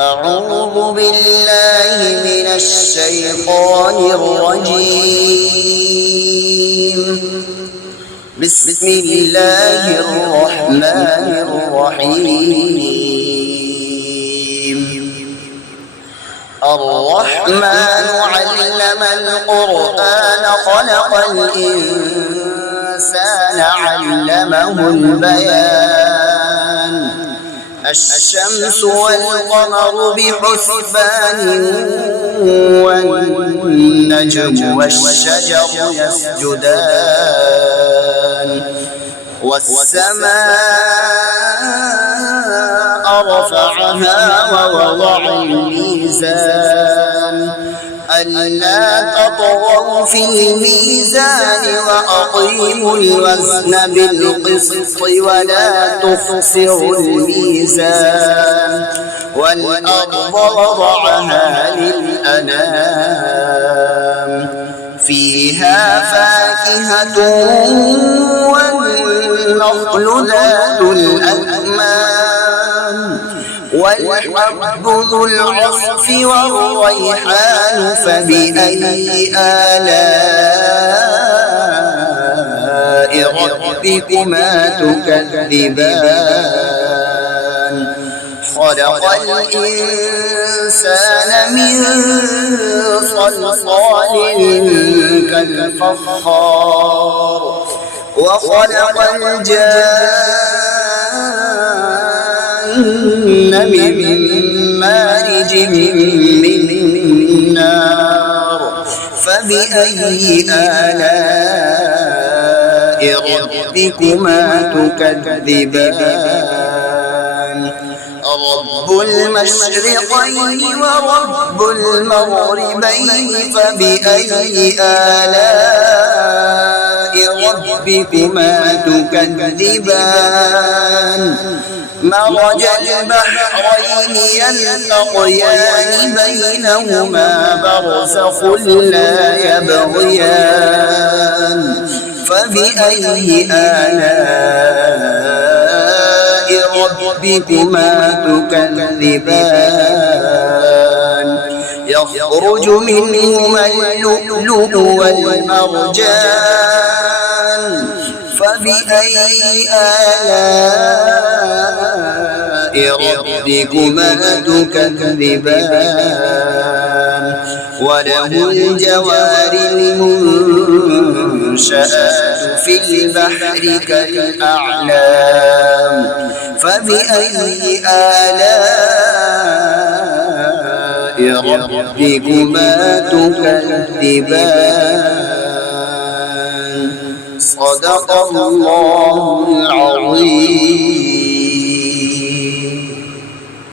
أعوذ بالله من الشيطان الرجيم. بسم الله الرحمن الرحيم. الرحمن علم القرآن خلق الإنسان علمه البيان. الشمس والقمر بحسبان والنجم والشجر يسجدان والسماء رفعها ووضع الميزان ألا تطغوا في الميزان وأقيموا الوزن بالقسط ولا تخسروا الميزان والأرض وضعها للأنام فيها فاكهة والنخل ذات الأكمام والحب ذو العصف والريحان فبأي آلاء ربكما تكذبان. خلق الإنسان من صلصال كالفخار وخلق الجان من مارج من نار فبأي آلاء ربكما تكذبان. رب المشرقين ورب المغربين فبأي آلاء ربكما تكذبان. مرج البحرين يلتقيان بينهما برزخ لا يبغيان فبأي آلاء ربكما تكذبان. يخرج منهما اللؤلؤ والمرجان فبأي آلاء ربكما تكذبان. وله الجوار المنشآت في البحر كالأعلام فبأي آلاء ربكما تكذبان. صدق الله العظيم.